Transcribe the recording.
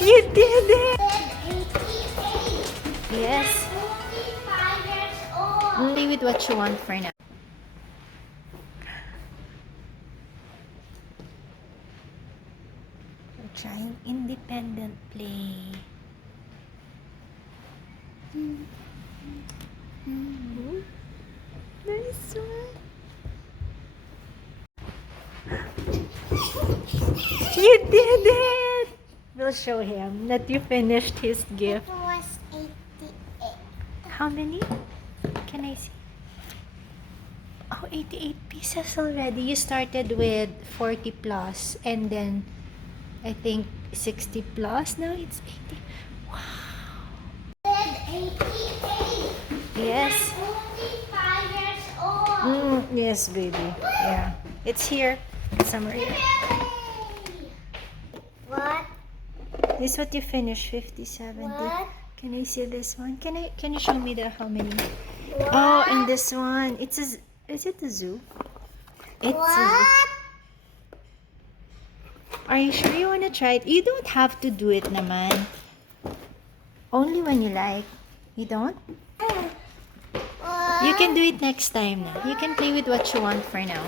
You did it! Yes. Play with what you want for now. We're trying independent play. Nice one. You did it! We'll show him that you finished his gift. It was 88. How many? Can I see? Oh, 88 pieces already. You started with 40 plus and then I think 60 plus. Now it's 80. Wow. 88. Yes. I'm only 5 years old. Yes, baby. Yeah. It's here. Somewhere here. What? This is what you finished. 50, 70. What? Can I see this one? Can you show me the how many? What? Oh, and this one. It's a is it a zoo? It's a zoo. What? Are you sure you want to try it? You don't have to do it naman. Only when you like. You don't? What? You can do it next time na. You can play with what you want for now.